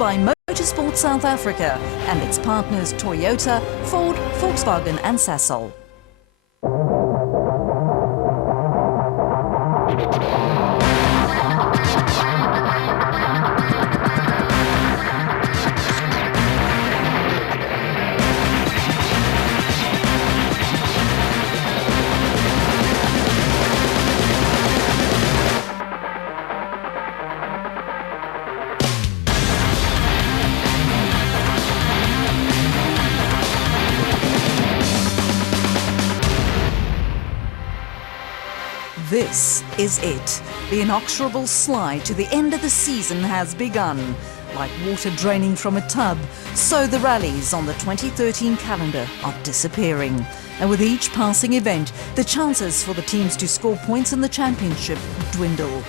by Motorsport South Africa and its partners Toyota, Ford, Volkswagen and Sasol. This is it. The inexorable slide to the end of the season has begun. Like water draining from a tub, so the rallies on the 2013 calendar are disappearing. And with each passing event, the chances for the teams to score points in the championship dwindle.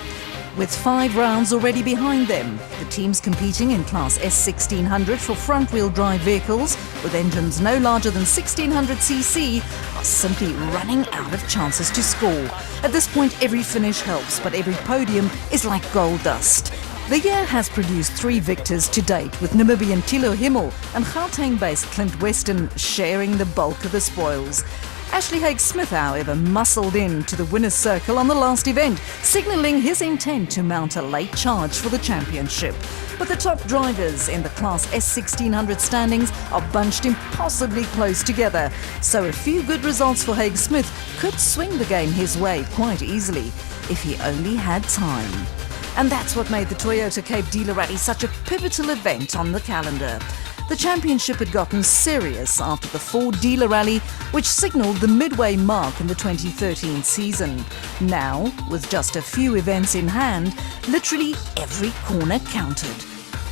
With 5 rounds already behind them, the teams competing in Class S1600 for front-wheel drive vehicles with engines no larger than 1600cc are simply running out of chances to score. At this point, every finish helps, but every podium is like gold dust. The year has produced 3 victors to date, with Namibian Thilo Himmel and Gauteng-based Clint Weston sharing the bulk of the spoils. Ashley Haig-Smith, however, muscled in to the winner's circle on the last event, signalling his intent to mount a late charge for the championship. But the top drivers in the Class S1600 standings are bunched impossibly close together, so a few good results for Haig-Smith could swing the game his way quite easily, if he only had time. And that's what made the Toyota Cape Dealer Rally such a pivotal event on the calendar. The championship had gotten serious after the Ford Dealer Rally, which signalled the midway mark in the 2013 season. Now, with just a few events in hand, literally every corner counted.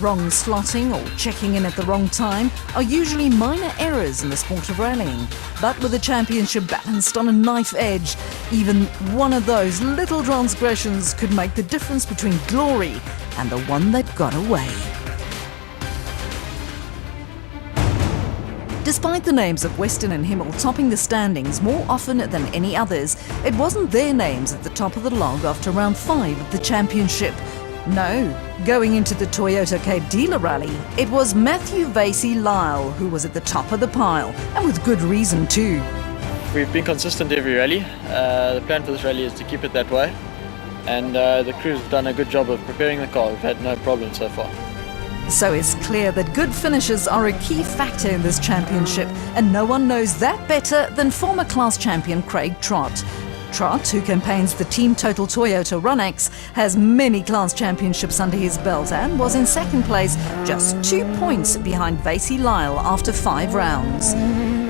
Wrong slotting or checking in at the wrong time are usually minor errors in the sport of rallying. But with the championship balanced on a knife edge, even one of those little transgressions could make the difference between glory and the one that got away. Despite the names of Weston and Himmel topping the standings more often than any others, it wasn't their names at the top of the log after round 5 of the championship. No, going into the Toyota Cape Dealer Rally, it was Matthew Vasey-Lyle who was at the top of the pile, and with good reason too. We've been consistent every rally. The plan for this rally is to keep it that way, and the crew's done a good job of preparing the car. We've had no problems so far. So it's clear that good finishes are a key factor in this championship, and no one knows that better than former class champion Craig Trott. Trott, who campaigns the Team Total Toyota Runax, has many class championships under his belt and was in second place, just 2 points behind Vasey-Lyle after 5 rounds.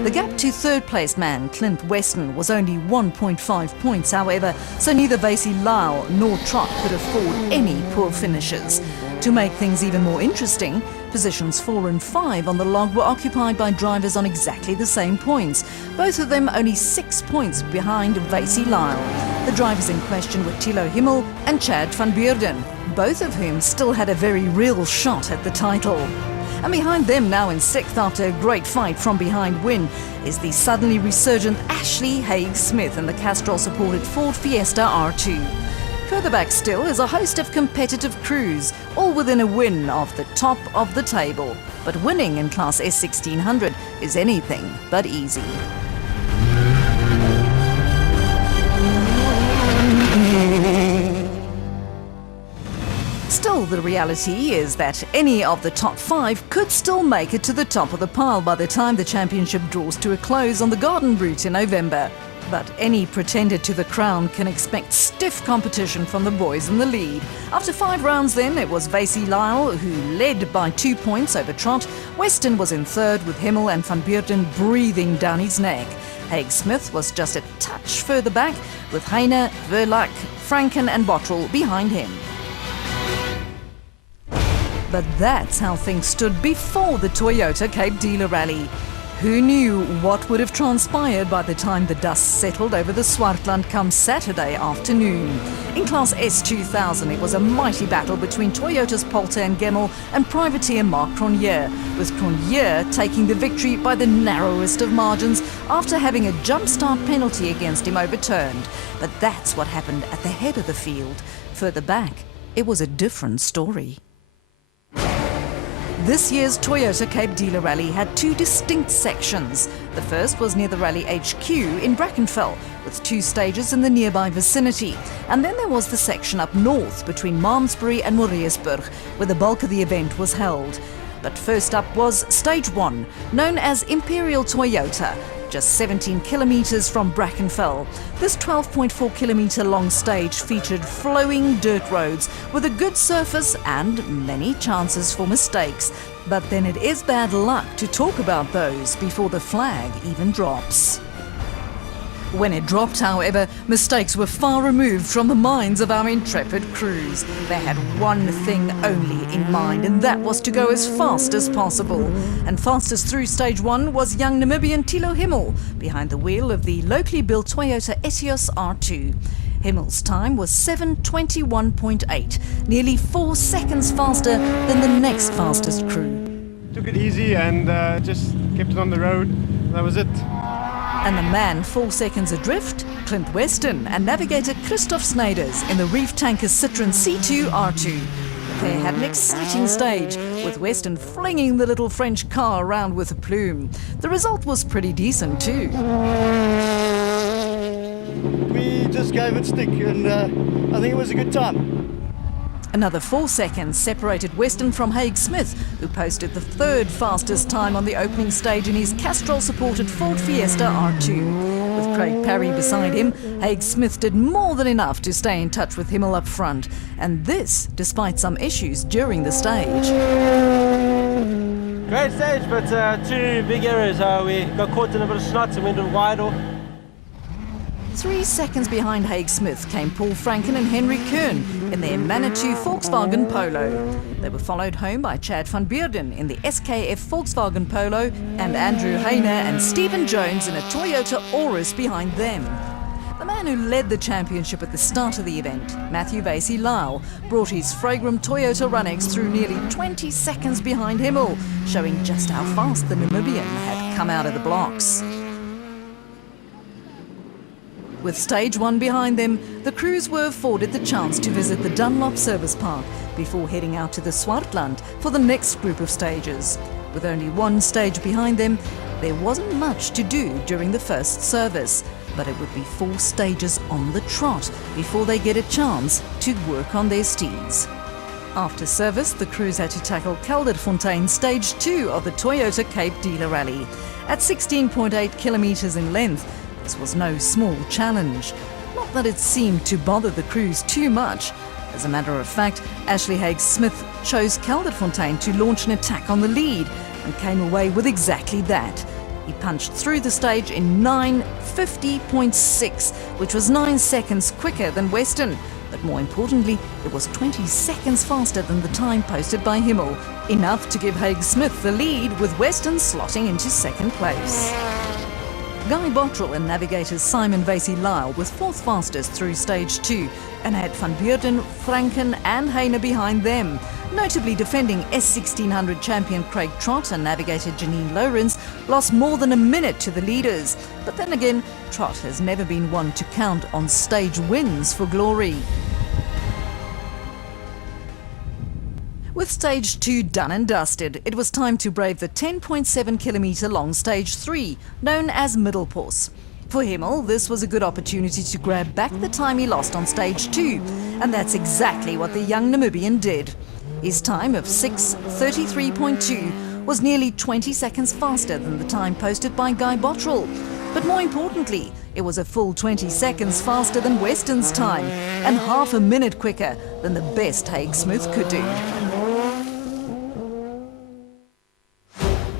The gap to third-place man Clint Weston was only 1.5 points, however, so neither Vasey-Lyle nor Trott could afford any poor finishes. To make things even more interesting, positions 4 and 5 on the log were occupied by drivers on exactly the same points, both of them only 6 points behind Vasey-Lyle. The drivers in question were Thilo Himmel and Chad van Beurden, both of whom still had a very real shot at the title. And behind them, now in 6th after a great fight from behind win, is the suddenly resurgent Ashley Haig-Smith in the Castrol-supported Ford Fiesta R2. Further back still is a host of competitive crews, all within a win of the top of the table. But winning in Class S1600 is anything but easy. Still, the reality is that any of the top 5 could still make it to the top of the pile by the time the championship draws to a close on the Garden Route in November. But any pretender to the crown can expect stiff competition from the boys in the lead. After 5 rounds then, it was Vasey-Lyle who led by 2 points over Trott. Weston was in third with Himmel and van Beurden breathing down his neck. Haig-Smith was just a touch further back with Heine, Verlack, Franken and Bottrell behind him. But that's how things stood before the Toyota Cape Dealer Rally. Who knew what would have transpired by the time the dust settled over the Swartland come Saturday afternoon? In Class S2000, it was a mighty battle between Toyota's Poulter and Gemmel and privateer Mark Cronje, with Cronje taking the victory by the narrowest of margins after having a jump-start penalty against him overturned. But that's what happened at the head of the field. Further back, it was a different story. This year's Toyota Cape Dealer Rally had two distinct sections. The first was near the Rally HQ in Brackenfell, with two stages in the nearby vicinity. And then there was the section up north between Malmesbury and Moreesburg, where the bulk of the event was held. But first up was Stage 1, known as Imperial Toyota, just 17 kilometres from Brackenfell. This 12.4 kilometre long stage featured flowing dirt roads with a good surface and many chances for mistakes. But then it is bad luck to talk about those before the flag even drops. When it dropped, however, mistakes were far removed from the minds of our intrepid crews. They had one thing only in mind, and that was to go as fast as possible. And fastest through Stage 1 was young Namibian Thilo Himmel, behind the wheel of the locally built Toyota Etios R2. Himmel's time was 7:21.8, nearly 4 seconds faster than the next fastest crew. Took it easy and just kept it on the road. That was it. And the man 4 seconds adrift, Clint Weston and navigator Christoph Snyders in the Reef Tanker Citroën C2 R2. The pair had an exciting stage, with Weston flinging the little French car around with a plume. The result was pretty decent too. We just gave it stick and I think it was a good time. Another 4 seconds separated Weston from Haig Smith, who posted the third fastest time on the opening stage in his Castrol-supported Ford Fiesta R2. With Craig Parry beside him, Haig Smith did more than enough to stay in touch with Himmel up front, and this despite some issues during the stage. Great stage, but two big errors. We got caught in a bit of snot and went wide off. 3 seconds behind Haig Smith came Paul Franken and Henry Kern in their Manitou Volkswagen Polo. They were followed home by Chad van Beerden in the SKF Volkswagen Polo and Andrew Heine and Stephen Jones in a Toyota Auris behind them. The man who led the championship at the start of the event, Matthew Vasey-Lyle, brought his Fragram Toyota Runx through nearly 20 seconds behind Himmel, showing just how fast the Namibian had come out of the blocks. With Stage 1 behind them, the crews were afforded the chance to visit the Dunlop Service Park before heading out to the Swartland for the next group of stages. With only one stage behind them, there wasn't much to do during the first service, but it would be 4 stages on the trot before they get a chance to work on their steeds. After service, the crews had to tackle Kelderfontein Stage 2 of the Toyota Cape Dealer Rally. At 16.8 kilometres in length, this was no small challenge. Not that it seemed to bother the crews too much. As a matter of fact, Ashley Haig Smith chose Kelderfontein to launch an attack on the lead and came away with exactly that. He punched through the stage in 9:50.6, which was 9 seconds quicker than Weston. But more importantly, it was 20 seconds faster than the time posted by Himmel, enough to give Haig Smith the lead, with Weston slotting into second place. Guy Bottrell and navigators Simon Vasey-Lyle was 4th fastest through Stage 2 and had Van Beerden, Franken and Heine behind them. Notably, defending S1600 champion Craig Trott and navigator Janine Lourens lost more than a minute to the leaders. But then again, Trott has never been one to count on stage wins for glory. With Stage 2 done and dusted, it was time to brave the 10.7 kilometre long Stage 3, known as Middelpos. For Himmel, this was a good opportunity to grab back the time he lost on Stage 2, and that's exactly what the young Namibian did. His time of 6:33.2 was nearly 20 seconds faster than the time posted by Guy Bottrell. But more importantly, it was a full 20 seconds faster than Weston's time, and half a minute quicker than the best Haig Smith could do.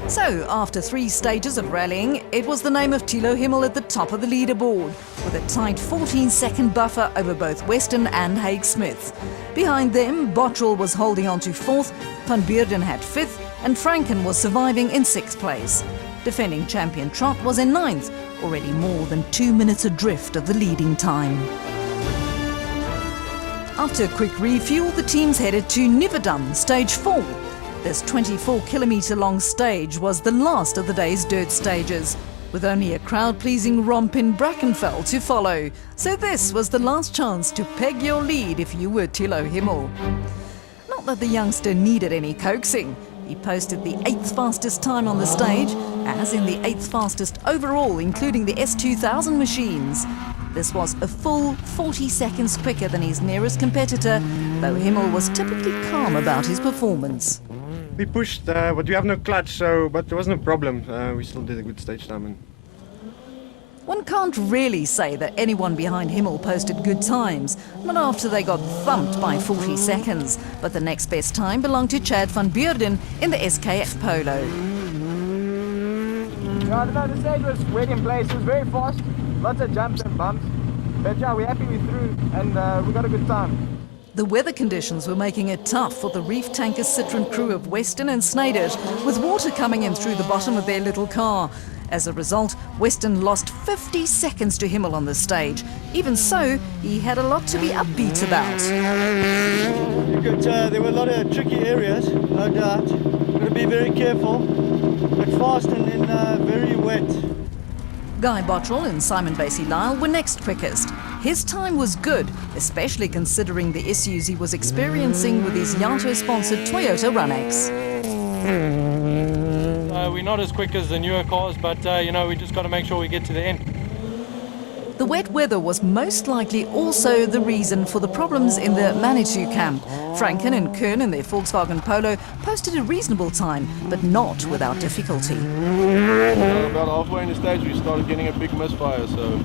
So, after 3 stages of rallying, it was the name of Thilo Himmel at the top of the leaderboard, with a tight 14-second buffer over both Weston and Haig Smith. Behind them, Bottrell was holding on to 4th, Van Beerden had 5th, and Franken was surviving in 6th place. Defending champion Trott was in 9th, already more than 2 minutes adrift of the leading time. After a quick refuel, the teams headed to Niverdam, Stage 4. This 24-kilometre-long stage was the last of the day's dirt stages, with only a crowd-pleasing romp in Brackenfell to follow. So this was the last chance to peg your lead if you were Thilo Himmel. Not that the youngster needed any coaxing. He posted the 8th fastest time on the stage, as in the 8th fastest overall, including the S1600 machines. This was a full 40 seconds quicker than his nearest competitor, though Himmel was typically calm about his performance. We pushed, but we have no clutch, but there was no problem. We still did a good stage time. One can't really say that anyone behind Himmel posted good times, not after they got thumped by 40 seconds. But the next best time belonged to Chad van Beurden in the SKF Polo. Yeah, I don't know, the stage was wet in place, it was very fast, lots of jumps and bumps. But yeah, we're happy we're through and we got a good time. The weather conditions were making it tough for the reef tanker Citroën crew of Weston and Snydert, with water coming in through the bottom of their little car. As a result, Weston lost 50 seconds to Himmel on the stage. Even so, he had a lot to be upbeat about. There were a lot of tricky areas, no doubt. Got to be very careful, but fast and very wet. Guy Bottrell and Simon Basie-Lyle were next quickest. His time was good, especially considering the issues he was experiencing with his Yato-sponsored Toyota Runex. We're not as quick as the newer cars, but you know, we just got to make sure we get to the end. The wet weather was most likely also the reason for the problems in the Manitou camp. Franken and Kern in their Volkswagen Polo posted a reasonable time, but not without difficulty. About halfway in the stage we started getting a big misfire, so...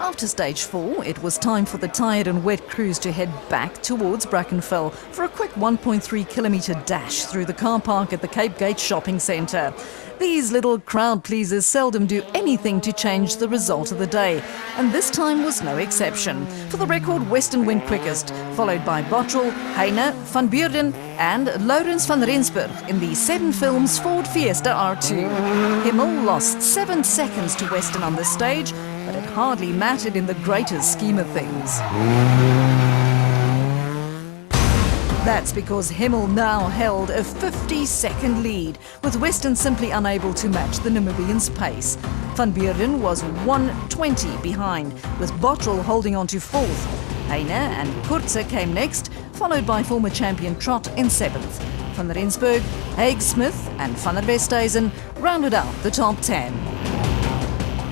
After stage 4, it was time for the tired and wet crews to head back towards Brackenfell for a quick 1.3 kilometre dash through the car park at the Cape Gate shopping centre. These little crowd pleasers seldom do anything to change the result of the day, and this time was no exception. For the record, Weston went quickest, followed by Bottrell, Heine, Van Beurden and Laurens van Rensburg in the 7 Films Ford Fiesta R2. Himmel lost 7 seconds to Weston on the stage, but it hardly mattered in the greater scheme of things. That's because Himmel now held a 50-second lead, with Weston simply unable to match the Namibian's pace. Van Beurden was 1:20 behind, with Bottrell holding on to 4th. Heine and Kurze came next, followed by former champion Trott in 7th. Van Rensburg, Haig Smith and Van der Westhuizen rounded out the top 10.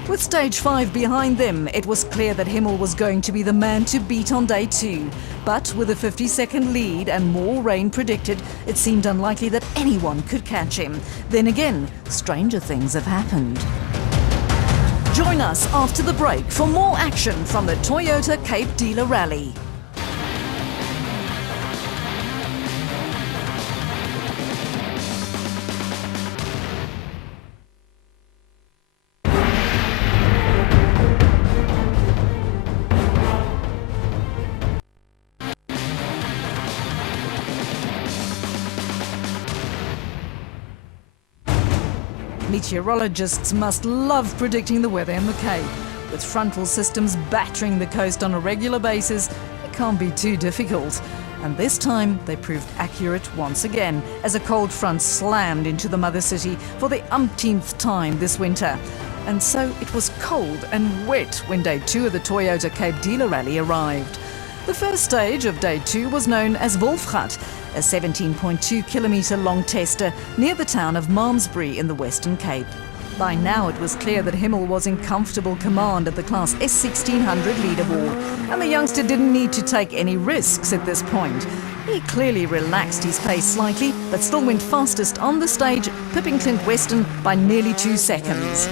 With stage 5 behind them, it was clear that Himmel was going to be the man to beat on day 2. But with a 50-second lead and more rain predicted, it seemed unlikely that anyone could catch him. Then again, stranger things have happened. Join us after the break for more action from the Toyota Cape Dealer Rally. Meteorologists must love predicting the weather in the Cape. With frontal systems battering the coast on a regular basis, it can't be too difficult. And this time they proved accurate once again, as a cold front slammed into the mother city for the umpteenth time this winter. And so it was cold and wet when day 2 of the Toyota Cape Dealer Rally arrived. The first stage of day 2 was known as Wolfgat, a 17.2 kilometre long tester near the town of Malmesbury in the Western Cape. By now it was clear that Himmel was in comfortable command at the Class S1600 leaderboard, and the youngster didn't need to take any risks at this point. He clearly relaxed his pace slightly, but still went fastest on the stage, pipping Clint Weston by nearly 2 seconds.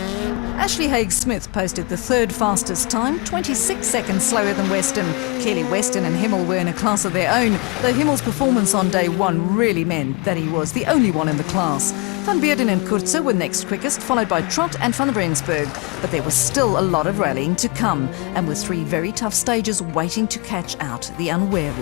Ashley Haig Smith posted the 3rd fastest time, 26 seconds slower than Weston. Clearly Weston and Himmel were in a class of their own, though Himmel's performance on day 1 really meant that he was the only one in the class. Van Beurden and Kurze were next quickest, followed by Trott and Van Rensburg, but there was still a lot of rallying to come, and with 3 very tough stages waiting to catch out the unwary.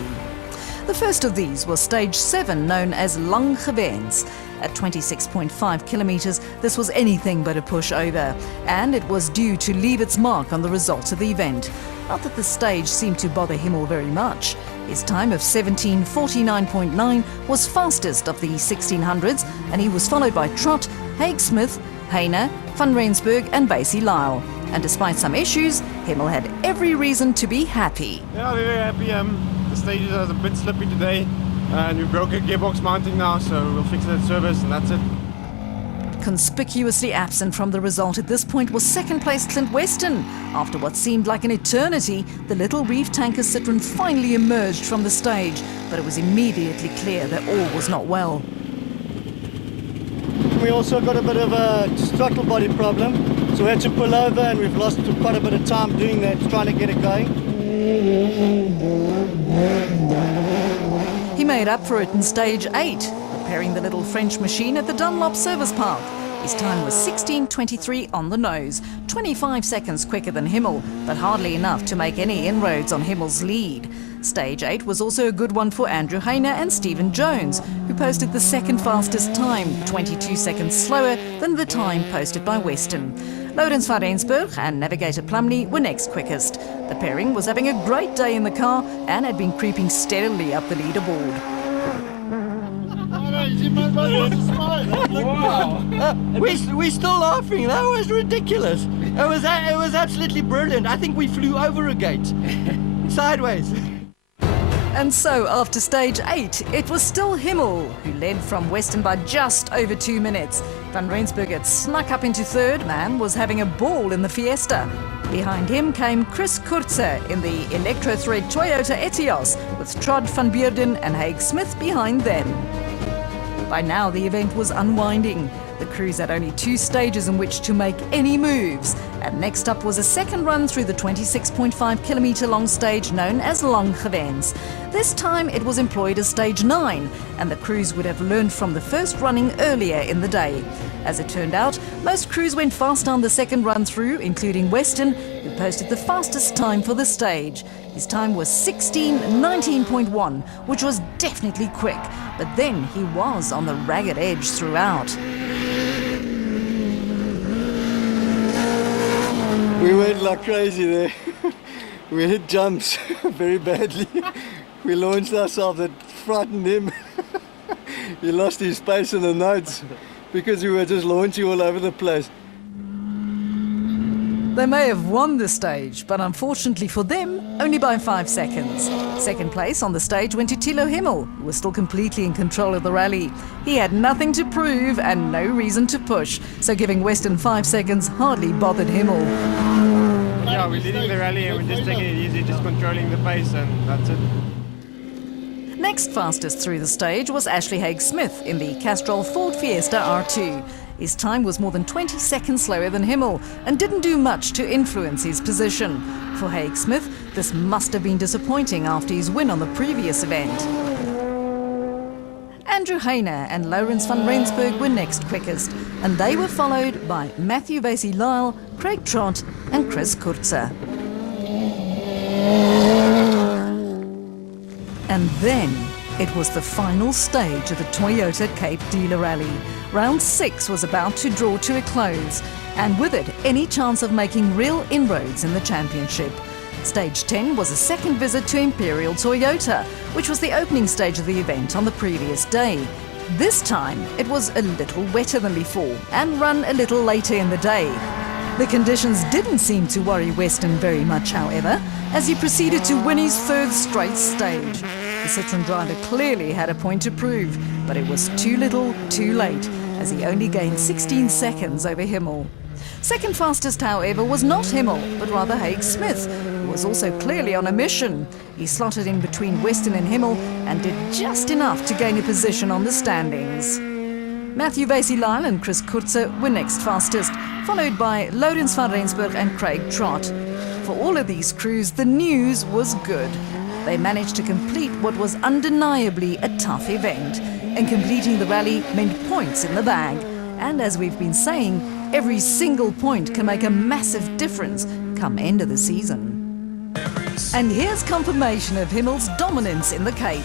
The first of these was stage 7, known as Lang Geweens. At 26.5 kilometres, this was anything but a pushover, and it was due to leave its mark on the results of the event. Not that the stage seemed to bother Himmel very much. His time of 17:49.9 was fastest of the 1600s, and he was followed by Trott, Haig Smith, Heine, Van Rensburg and Basie-Lyle. And despite some issues, Himmel had every reason to be happy. Yeah, very happy. The stage is a bit slippy today. And we broke a gearbox mounting now, so we'll fix it at service and that's it. Conspicuously absent from the result at this point was second place Clint Weston. After what seemed like an eternity, the little reef tanker Citroen finally emerged from the stage, but it was immediately clear that all was not well. We also got a bit of a throttle body problem, so we had to pull over, and we've lost quite a bit of time doing that, trying to get it going. He made up for it in stage 8, repairing the little French machine at the Dunlop service park. His time was 16:23 on the nose, 25 seconds quicker than Himmel, but hardly enough to make any inroads on Himmel's lead. Stage 8 was also a good one for Andrew Heine and Stephen Jones, who posted the second fastest time, 22 seconds slower than the time posted by Weston. Lourens van Rensburg and Navigator Plumley were next quickest. The pairing was having a great day in the car and had been creeping steadily up the leaderboard. We're still laughing. That was ridiculous. It was absolutely brilliant. I think we flew over a gate, sideways. And so, after stage 8, it was still Himmel, who led from Weston by just over 2 minutes. Van Rensburg had snuck up into third, man was having a ball in the Fiesta. Behind him came Chris Kurzer in the Electro-Thread Toyota Etios, with Trod van Beurden and Haig Smith behind them. By now, the event was unwinding. The crews had only 2 stages in which to make any moves. And next up was a second run through the 26.5 kilometre long stage known as Langgewens. This time it was employed as stage 9, and the crews would have learned from the first running earlier in the day. As it turned out, most crews went fast on the second run through, including Weston, who posted the fastest time for the stage. His time was 16:19.1, which was definitely quick, but then he was on the ragged edge throughout. We went like crazy there. We hit jumps very badly. We launched ourselves, that frightened him. He lost his space in the notes because we were just launching all over the place. They may have won the stage, but unfortunately for them, only by 5 seconds. Second place on the stage went to Thilo Himmel, who was still completely in control of the rally. He had nothing to prove and no reason to push, so giving Weston 5 seconds hardly bothered Himmel. Yeah, we're leading the rally and we're just taking it easy, just controlling the pace, and that's it. Next fastest through the stage was Ashley Haig Smith in the Castrol Ford Fiesta R2. His time was more than 20 seconds slower than Himmel and didn't do much to influence his position. For Haig Smith, this must have been disappointing after his win on the previous event. Andrew Heine and Lourens van Rensburg were next quickest, and they were followed by Matthew Vasey-Lyle, Craig Trott and Chris Kurzer. And then it was the final stage of the Toyota Cape Dealer Rally. Round 6 was about to draw to a close, and with it, any chance of making real inroads in the championship. Stage 10 was a second visit to Imperial Toyota, which was the opening stage of the event on the previous day. This time, it was a little wetter than before, and run a little later in the day. The conditions didn't seem to worry Weston very much, however, as he proceeded to win his 3rd straight stage. The Citroen driver clearly had a point to prove, but it was too little, too late, as he only gained 16 seconds over Himmel. Second fastest, however, was not Himmel, but rather Haig Smith, who was also clearly on a mission. He slotted in between Weston and Himmel and did just enough to gain a position on the standings. Matthew Vasey-Lyle and Chris Kurzer were next fastest, followed by Lourens van Rensburg and Craig Trott. For all of these crews, the news was good. They managed to complete what was undeniably a tough event, and completing the rally meant points in the bag. And as we've been saying, every single point can make a massive difference come end of the season. And here's confirmation of Himmel's dominance in the Cape.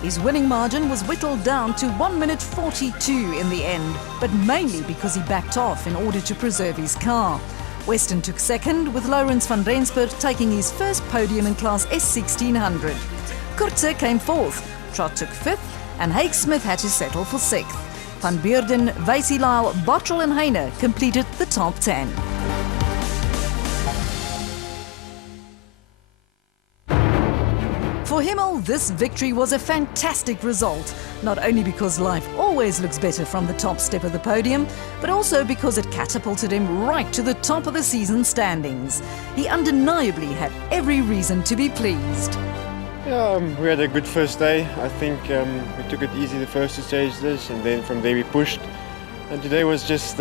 His winning margin was whittled down to 1 minute 42 in the end, but mainly because he backed off in order to preserve his car. Weston took second, with Lourens van Rensburg taking his first podium in class S1600. Kurzer came fourth, Trott took fifth, and Haig Smith had to settle for sixth. Van Beurden, Vasey-Lyle, Bottrell and Heine completed the top 10. For For Himmel, this victory was a fantastic result, not only because life always looks better from the top step of the podium, but also because it catapulted him right to the top of the season standings. He undeniably had every reason to be pleased. Yeah, we had a good first day. I think we took it easy the first two stages, and then from there we pushed. And today was just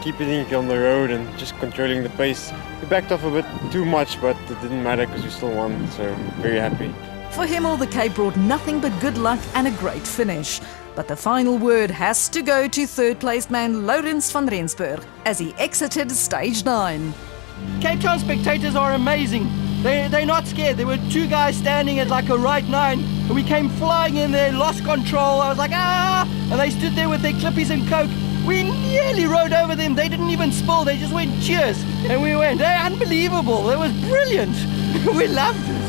keeping it on the road and just controlling the pace. We backed off a bit too much, but it didn't matter because we still won, so I'm very happy. For Himmel, the Cape brought nothing but good luck and a great finish. But the final word has to go to third-placed man Lourens van Rensburg as he exited stage 9. Cape Town spectators are amazing. They're not scared. There were two guys standing at like a right 9, and we came flying in there, lost control. I was like, ah! And they stood there with their clippies and coke. We nearly rode over them. They didn't even spill. They just went cheers. And we went, they're unbelievable. It was brilliant. We loved it.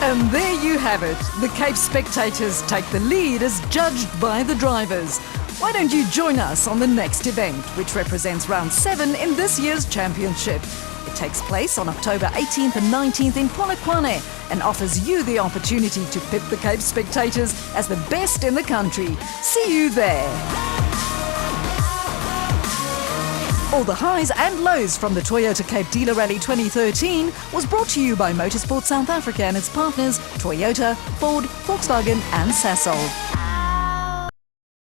And there you have it. The Cape spectators take the lead as judged by the drivers. Why don't you join us on the next event, which represents round 7 in this year's championship. It takes place on October 18th and 19th in Polokwane and offers you the opportunity to pit the Cape spectators as the best in the country. See you there. All the highs and lows from the Toyota Cape Dealer Rally 2013 was brought to you by Motorsport South Africa and its partners Toyota, Ford, Volkswagen and Sasol.